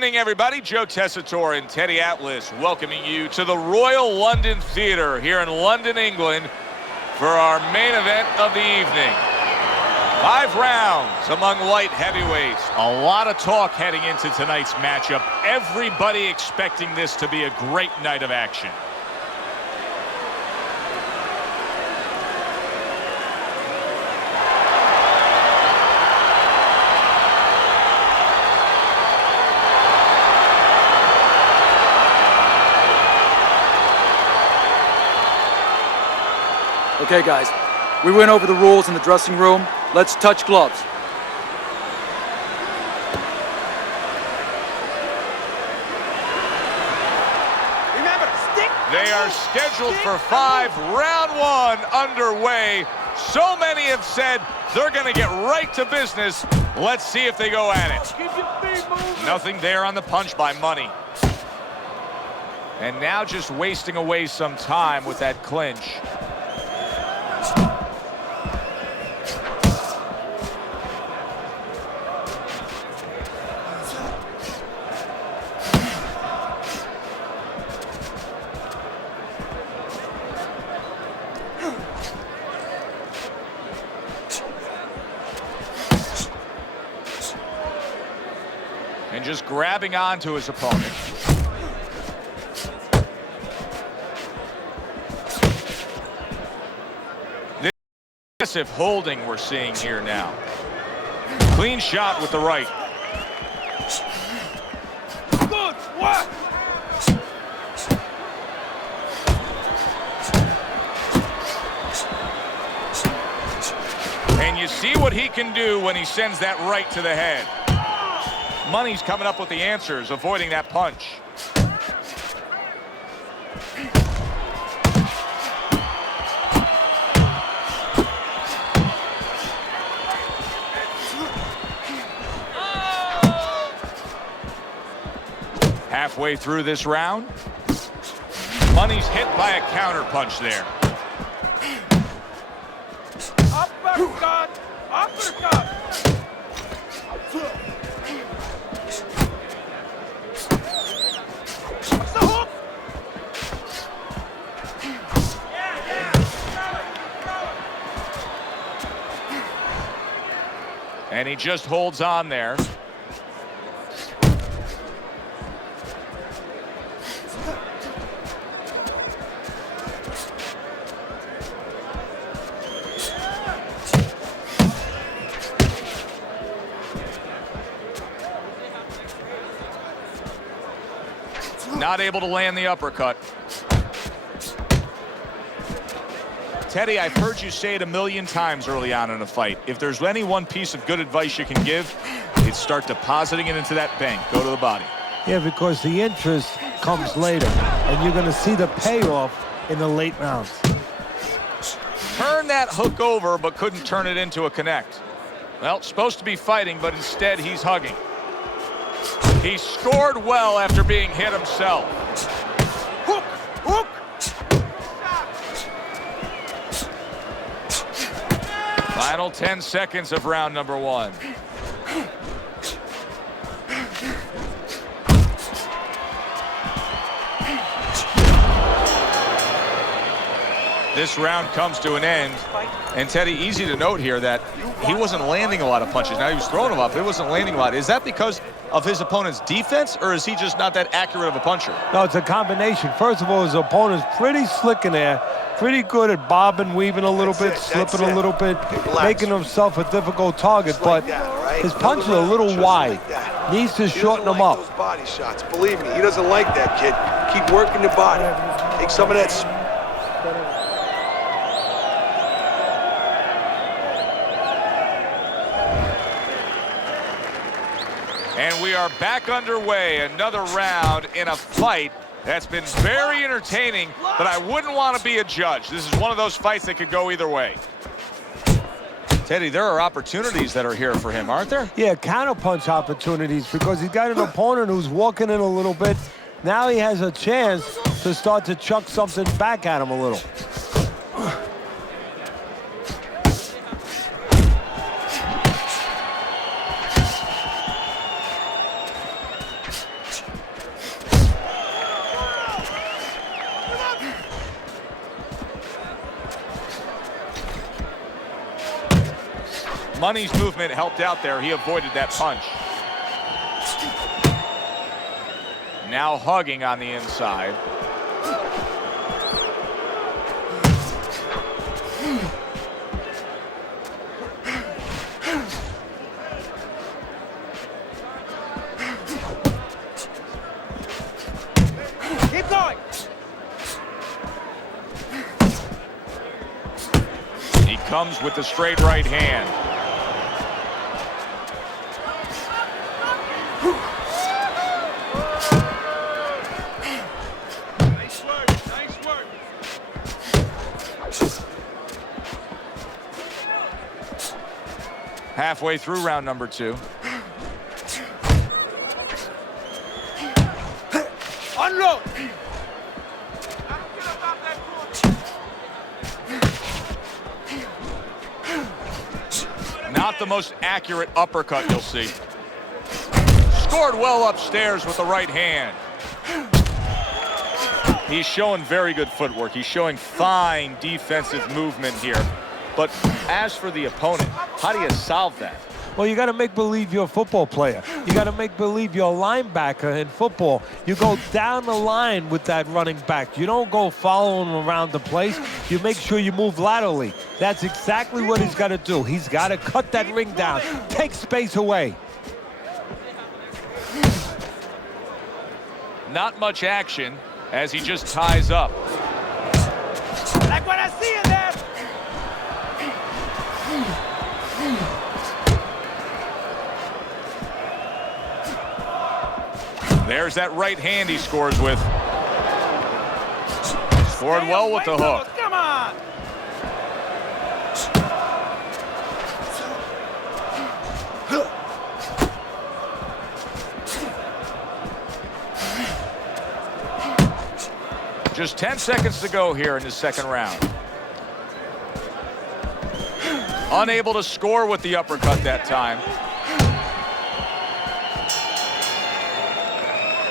evening, everybody. Joe Tessitore and Teddy Atlas welcoming you to the Royal London Theatre here in London, England for our main event of the evening. 5 rounds among light heavyweights. A lot of talk heading into tonight's matchup. Everybody expecting this to be a great night of action. Okay, guys, we went over the rules in the dressing room. Let's touch gloves. Remember, stick. They are scheduled for 5. Round 1 underway. So many have said they're going to get right to business. Let's see if they go at it. Keep your feet moving. Nothing there on the punch by Money. And now just wasting away some time with that clinch. And just grabbing onto his opponent. This aggressive holding we're seeing here now. Clean shot with the right. Good work. And you see what he can do when he sends that right to the head. Money's coming up with the answers, avoiding that punch. Halfway through this round, Money's hit by a counter punch there. Uppercut. Uppercut. What's the hook? And he just holds on there. Not able to land the uppercut. Teddy, I've heard you say it a million times early on in a fight. If there's any one piece of good advice you can give, it's start depositing it into that bank. Go to the body. Yeah, because the interest comes later, and you're going to see the payoff in the late rounds. Turn that hook over, but couldn't turn it into a connect. Well, supposed to be fighting, but instead he's hugging. He scored well after being hit himself. Hook. Hook. Final 10 seconds of round number 1. This round comes to an end. And Teddy, easy to note here that he wasn't landing a lot of punches. Now he was throwing them up, but it wasn't landing a lot. Is that because of his opponent's defense, or is he just not that accurate of a puncher? No, it's a combination. First of all, his opponent's pretty slick in there, pretty good at bobbing, weaving a little bit, slipping a little bit, making himself a difficult target, but his punches are a little wide. Needs to shorten them up. Those body shots. Believe me, he doesn't like that, kid. Keep working the body. Take some of that. And we are back underway. Another round in a fight that's been very entertaining, but I wouldn't want to be a judge. This is one of those fights that could go either way. Teddy, there are opportunities that are here for him, aren't there? Yeah, counterpunch opportunities, because he's got an opponent who's walking in a little bit. Now he has a chance to start to chuck something back at him a little. Money's movement helped out there. He avoided that punch. Now hugging on the inside. Keep going. He comes with the straight right hand. Nice work. Nice work. Halfway through round number 2. Unload. Not the most accurate uppercut you'll see. Scored well upstairs with the right hand. He's showing very good footwork. He's showing fine defensive movement here. But as for the opponent, how do you solve that? Well, you got to make believe you're a football player. You got to make believe you're a linebacker in football. You go down the line with that running back. You don't go following him around the place. You make sure you move laterally. That's exactly what he's got to do. He's got to cut that ring down, take space away. Not much action as he just ties up. Like what I see in there. There's that right hand he scores with. Scored well with the hook. Come on. Just 10 seconds to go here in the second round. Unable to score with the uppercut that time.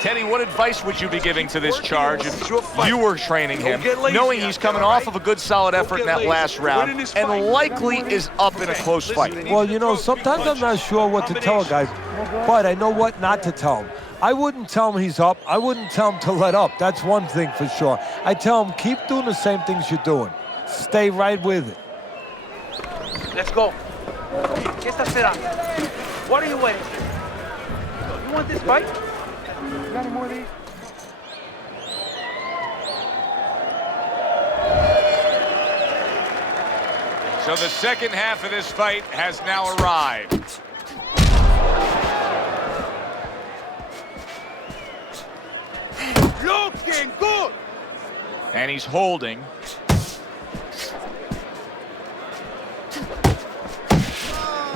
Teddy, what advice would you be giving to this charge if you were training him, knowing he's coming off of a good solid effort in that last round and likely is up in a close fight? Well, you know, sometimes I'm not sure what to tell a guy, but I know what not to tell him. I wouldn't tell him he's up. I wouldn't tell him to let up. That's one thing for sure. I tell him, keep doing the same things you're doing. Stay right with it. Let's go. ¿Qué estás esperando? What are you waiting for? You want this fight? You got any more of these? So the second half of this fight has now arrived. Looking good. And he's holding.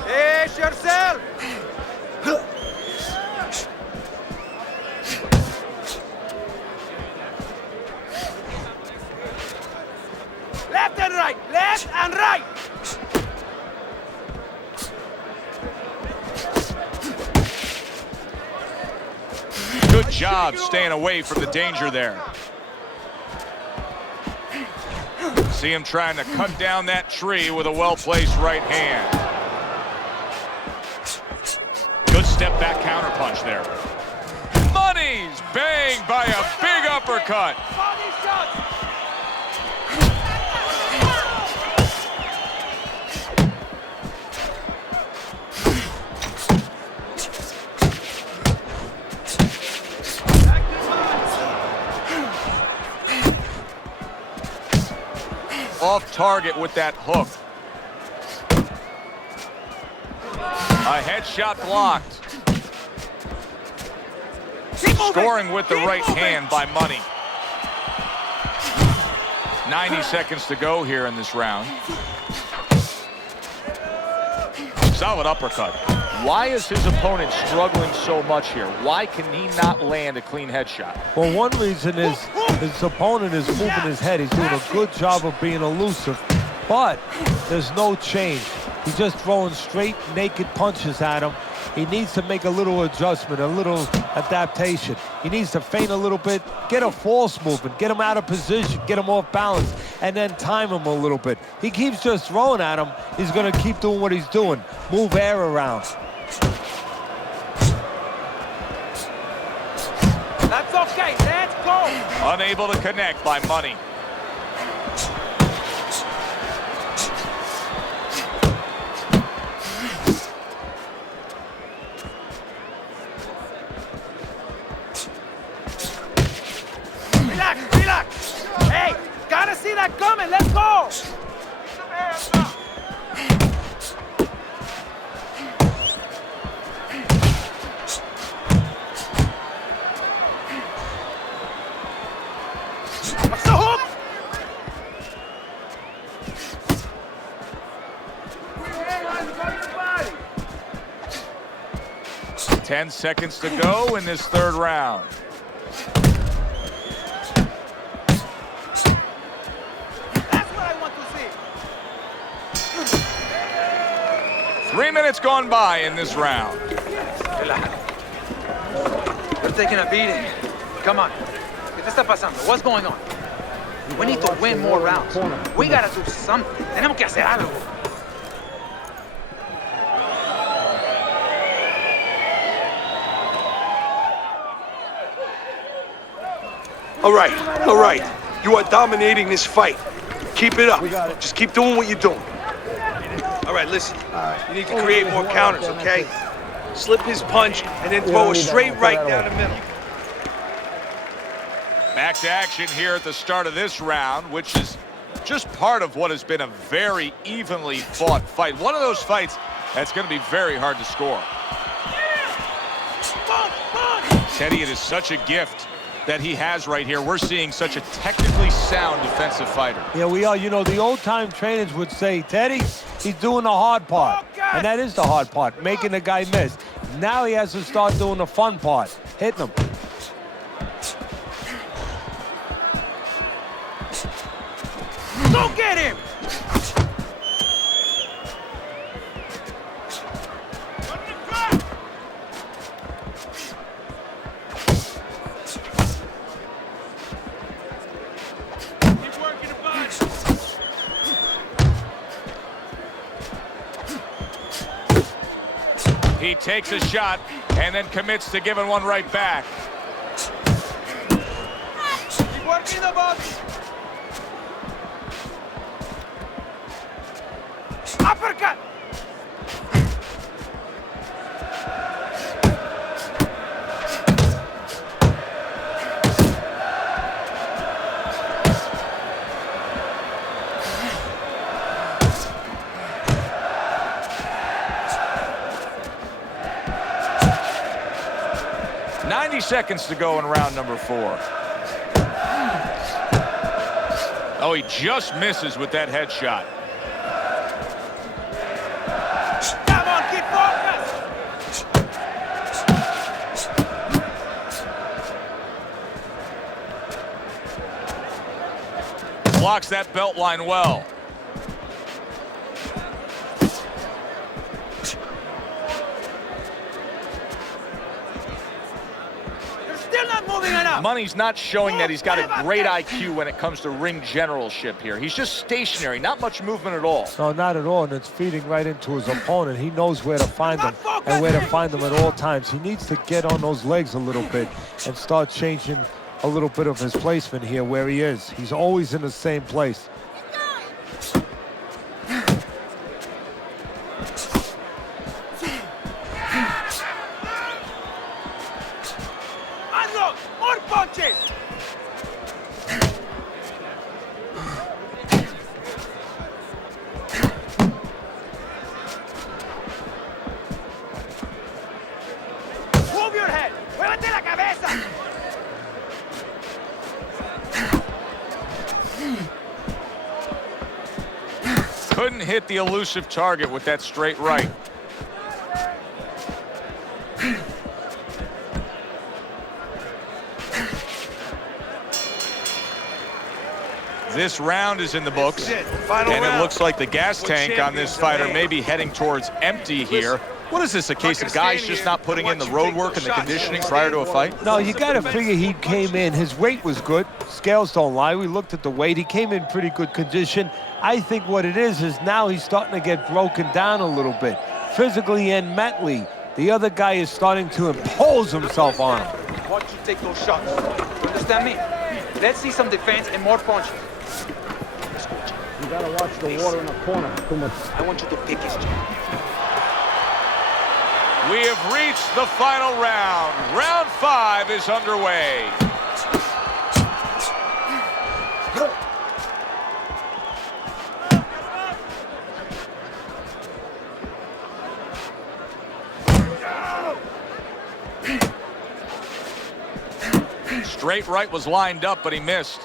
Ace yourself. Left and right. Left and right. Good job staying away from the danger there. See him trying to cut down that tree with a well-placed right hand. Good step back counterpunch there. Money's banged by a big uppercut. Body shots. Off target with that hook. A headshot blocked. Scoring with the right hand by Money. 90 seconds to go here in this round. Solid uppercut. Why is his opponent struggling so much here? Why can he not land a clean headshot? Well, one reason is his opponent is moving his head. He's doing a good job of being elusive, but there's no change. He's just throwing straight, naked punches at him, he needs to make a little adjustment, a little adaptation. He needs to feint a little bit, get a false movement, get him out of position, get him off balance, and then time him a little bit. He keeps just throwing at him, he's going to keep doing what he's doing, move air around. That's okay, let's go! Unable to connect by Money. Relax, relax! Hey, gotta see that coming, let's go! What's the hook? 10 seconds to go in this third round. That's what I want to see. 3 minutes gone by in this round. Relax. We're taking a beating. Come on. ¿Qué te está pasando? What's going on? We need to win more rounds. We gotta do something. Tenemos que hacer algo. All right. You are dominating this fight. Keep it up. Just keep doing what you're doing. All right, listen. You need to create more counters, okay? Slip his punch and then throw a straight right down the middle. Back to action here at the start of this round, which is just part of what has been a very evenly fought fight. One of those fights that's going to be very hard to score. Teddy, it is such a gift that he has right here. We're seeing such a technically sound defensive fighter. Yeah, we are. You know, the old-time trainers would say, Teddy, he's doing the hard part. And that is the hard part, making the guy miss. Now he has to start doing the fun part, hitting him. Go get him! He takes a shot and then commits to giving one right back. Keep working the box. Uppercut! Seconds to go in round number 4. Oh, he just misses with that headshot. Come on, keep focused! Blocks that belt line well. Money's not showing that he's got a great IQ when it comes to ring generalship here. He's just stationary, not much movement at all. No, not at all, and it's feeding right into his opponent. He knows where to find them and where to find them at all times. He needs to get on those legs a little bit and start changing a little bit of his placement here where he is. He's always in the same place. Couldn't hit the elusive target with that straight right. This round is in the books, and it looks like the gas tank on this fighter may be heading towards empty here. What is this, a case of guys just not putting in the road work and the conditioning prior to a fight? No, you got to figure he came in. His weight was good. Scales don't lie. We looked at the weight. He came in pretty good condition. I think what it is now he's starting to get broken down a little bit, physically and mentally. The other guy is starting to impose himself on him. Watch you take those shots. You understand me? Let's see some defense and more punches. You gotta watch the water in the corner. Too much. I want you to pick his chin. We have reached the final round. Round 5 is underway. Straight right was lined up, but he missed.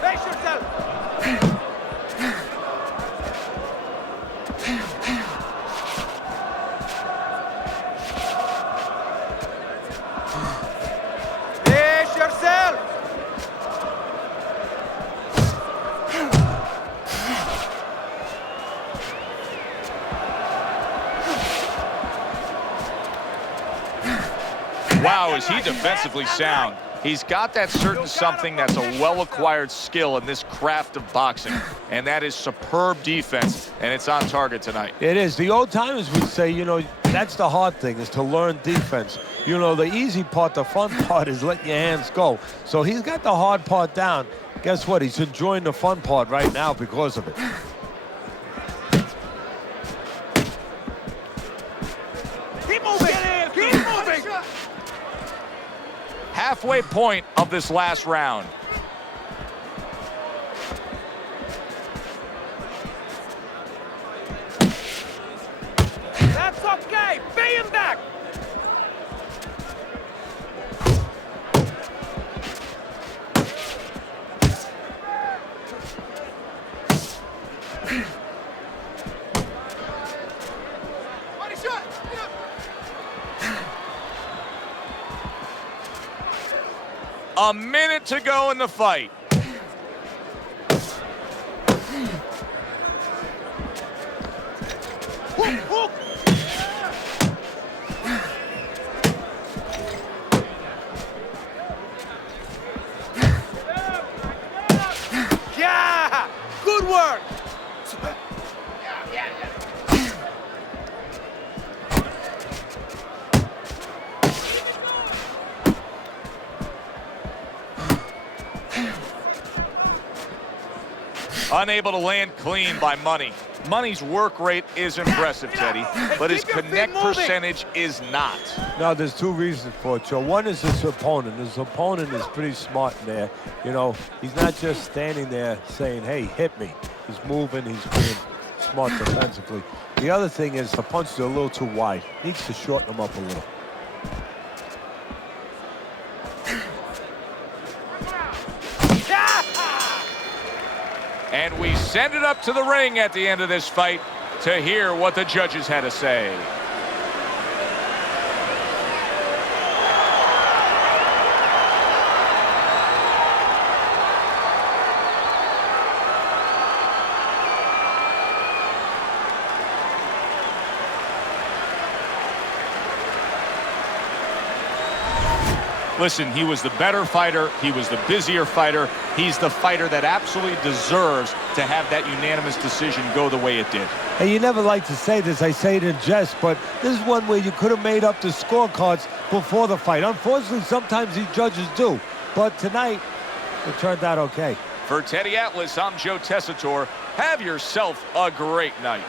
Face yourself! Face yourself! Wow, is he defensively sound. He's got that certain something that's a well-acquired skill in this craft of boxing, and that is superb defense, and it's on target tonight. It is. The old timers would say, you know, that's the hard thing, is to learn defense. You know, the easy part, the fun part is letting your hands go. So he's got the hard part down. Guess what? He's enjoying the fun part right now because of it. Keep moving! Keep moving! Halfway point of this last round. That's okay! Pay him back! A minute to go in the fight. Yeah! Good work! Unable to land clean by Money. Money's work rate is impressive, Teddy, but his connect percentage is not. Now, there's two reasons for it, Joe. One is his opponent. His opponent is pretty smart in there. You know, he's not just standing there saying, hey, hit me. He's moving, he's being smart defensively. The other thing is the punches are a little too wide. Needs to shorten them up a little. And we send it up to the ring at the end of this fight to hear what the judges had to say. Listen, he was the better fighter. He was the busier fighter. He's the fighter that absolutely deserves to have that unanimous decision go the way it did. Hey, you never like to say this. I say it in jest, but this is one where you could have made up the scorecards before the fight. Unfortunately, sometimes these judges do. But tonight, it turned out okay. For Teddy Atlas, I'm Joe Tessitore. Have yourself a great night.